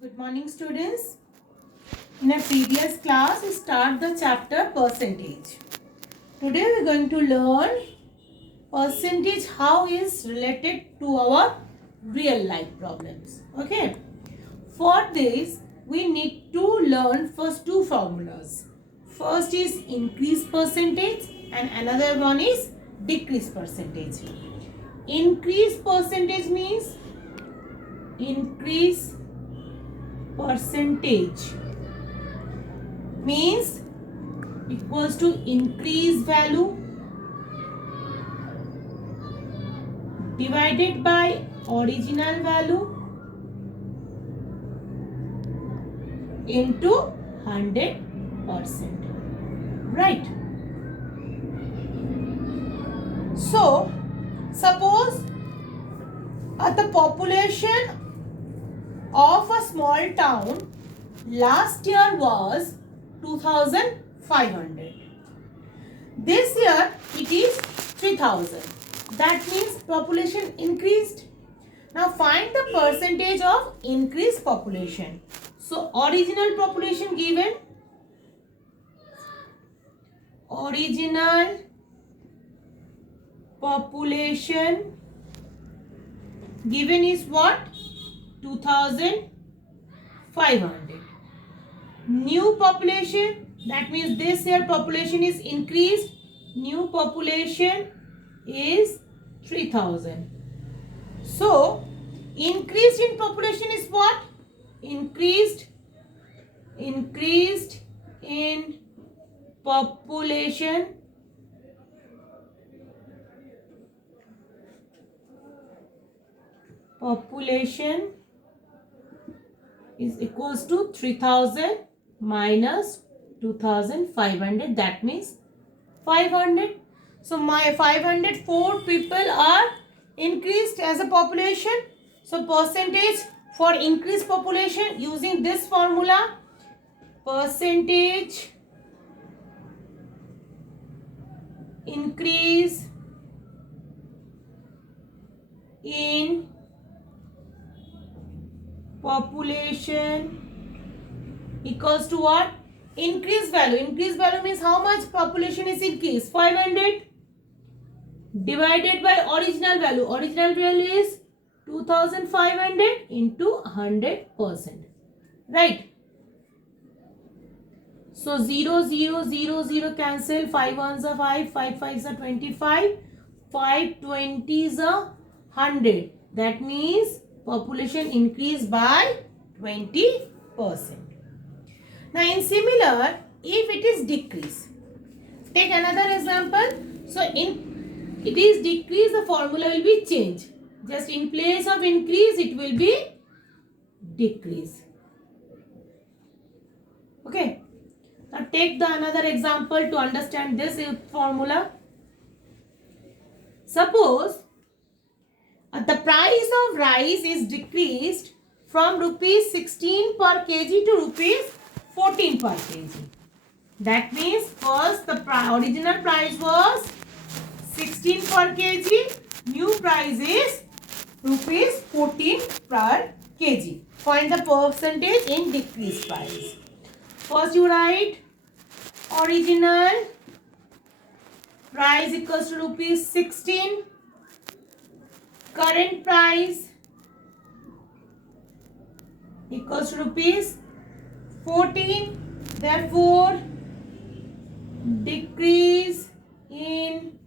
Good morning, students. In a previous class, we start the chapter percentage. Today we are going to learn percentage how is related to our real life problems. Okay. For this, we need to learn first two formulas. First is increase percentage and another one is decrease percentage. Increase percentage means increase percentage means equals to increase value divided by original value into 100%. Right. So, suppose the population of a small town last year was 2500. This year it is 3000. That means population increased. Now find the percentage of increased population. So original population given. Original population given is what? 2500. New population, that means this year population is increased. New population is 3000. So increased in population is what? Increased in population is equals to 3000 minus 2500, that means 500. So my 504 people are increased as a population. So percentage for increased population using this formula, percentage increase in population equals to what? Increased value. Increased value means how much population is increased? 500 divided by original value. Original value is 2500 into 100%. Right. So 0, 0, 0, 0 cancel. 5 ones are 5. 5 5s are 25. 5 20s are 100. That means population increased by 20%. Now in similar, if it is decrease, take another example. So in it is decrease, the formula will be change. Just in place of increase, it will be decrease. Okay. Now take the another example to understand this formula. Suppose the price of rice is decreased from rupees 16 per kg to rupees 14 per kg. That means first the original price was 16 per kg. New price is rupees 14 per kg. Find the percentage in decreased price. First you write original price equals to rupees 16. Current price equals to rupees 14. Therefore, decrease in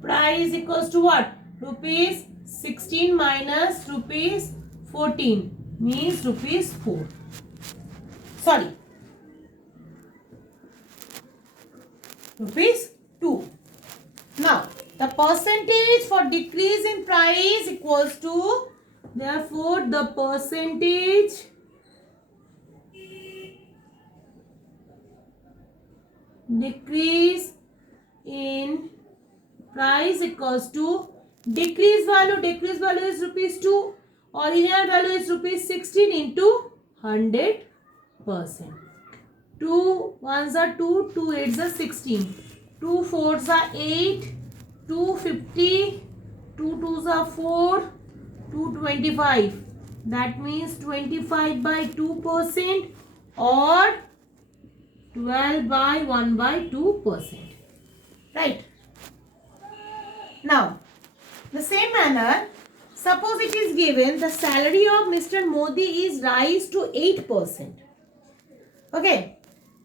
price equals to what? Rupees 16 minus rupees 14 means rupees 4. Sorry. Rupees 2. Now, the percentage for decrease in price equals to, therefore, the percentage decrease in price equals to decrease value. Decrease value is rupees 2. Original value is rupees 16 into 100%. 2 ones are 2, 2 8s are 16. 2 4s are 8. 250, 2 2s are 4, 225. That means 25 by 2% or 12 by 1 by 2%. Right. Now, the same manner, suppose it is given the salary of Mr. Modi is rise to 8%. Okay.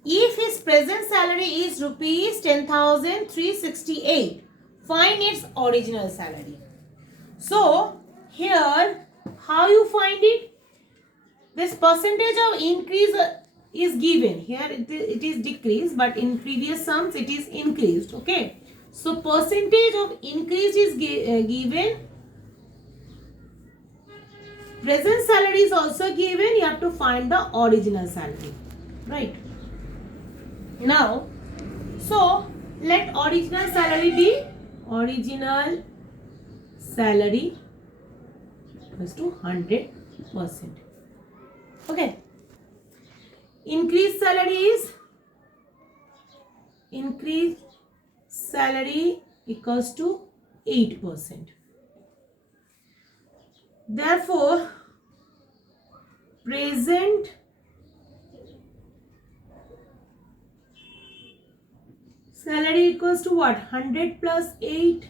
If his present salary is rupees 10,368, find its original salary. So, here, how you find it? This percentage of increase is given. Here it is decreased, but in previous sums it is increased. Okay. So, percentage of increase is given. Present salary is also given. You have to find the original salary. Right. Now, so let original salary be original salary equals to 100%. Okay. Increased salary is increased salary equals to 8%. Therefore, present salary equals to what? 100 plus 8%.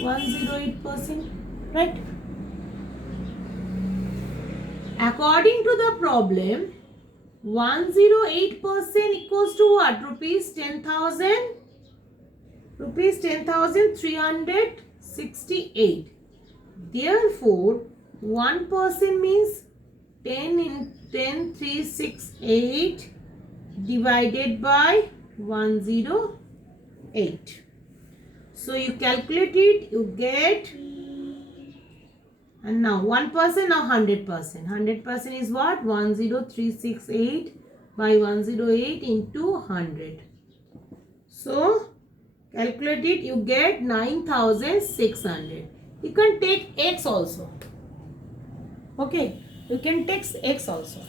108%. Right? According to the problem, 108% equals to what? Rupees 10,000. Rupees 10,368. Therefore, 1% means 10 in 10,368 divided by 108. So you calculate it, you get, and now 1%, now 100%. 100% is what? 10368 by 108 into 100. So calculate it, you get 9,600. You can take X also. Okay, you can take X also.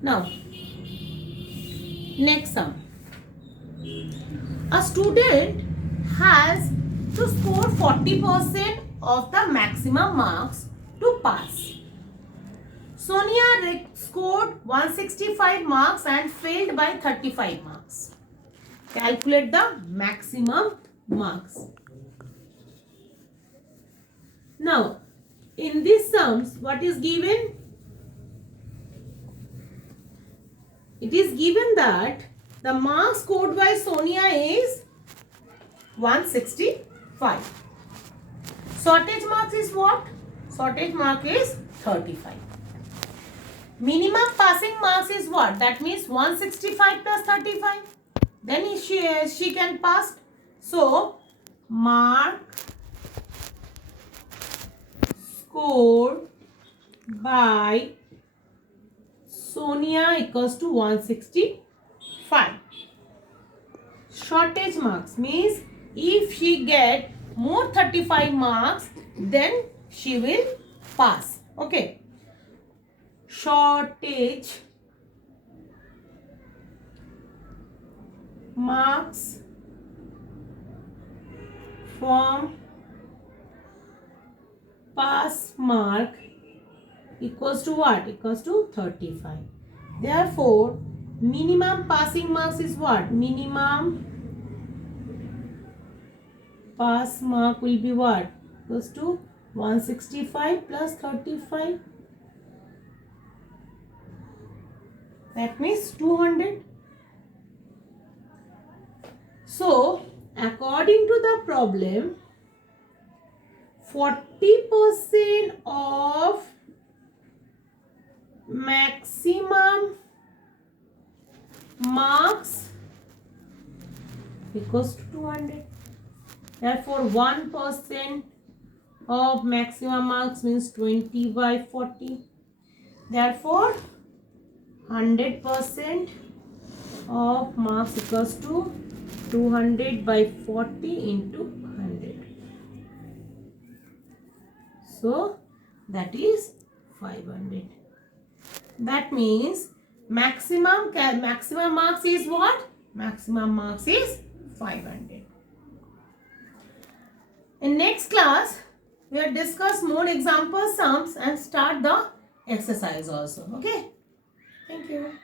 Now, next sum. A student has to score 40% of the maximum marks to pass. Sonia scored 165 marks and failed by 35 marks. Calculate the maximum marks. Now, in these sums, what is given? It is given that the marks scored by Sonia is 165. Shortage marks is what? Shortage mark is 35. Minimum passing marks is what? That means 165 plus 35. Then she can pass. So, mark scored by Sonia equals to 165. Shortage marks means if she get more 35 marks, then she will pass. Okay. Shortage marks from pass mark equals to what? Equals to 35. Therefore, minimum passing marks is what? Minimum pass mark will be what? Equals to 165 plus 35. That means 200. So, according to the problem, 40% of maximum marks equals to 200. Therefore, 1% of maximum marks means 20 by 40. Therefore, 100% of marks equals to 200 by 40 into 100. So, that is 500. That means maximum marks is what? Maximum marks is 500. In next class, We will discuss more example sums and start the exercise also. Okay. Thank you.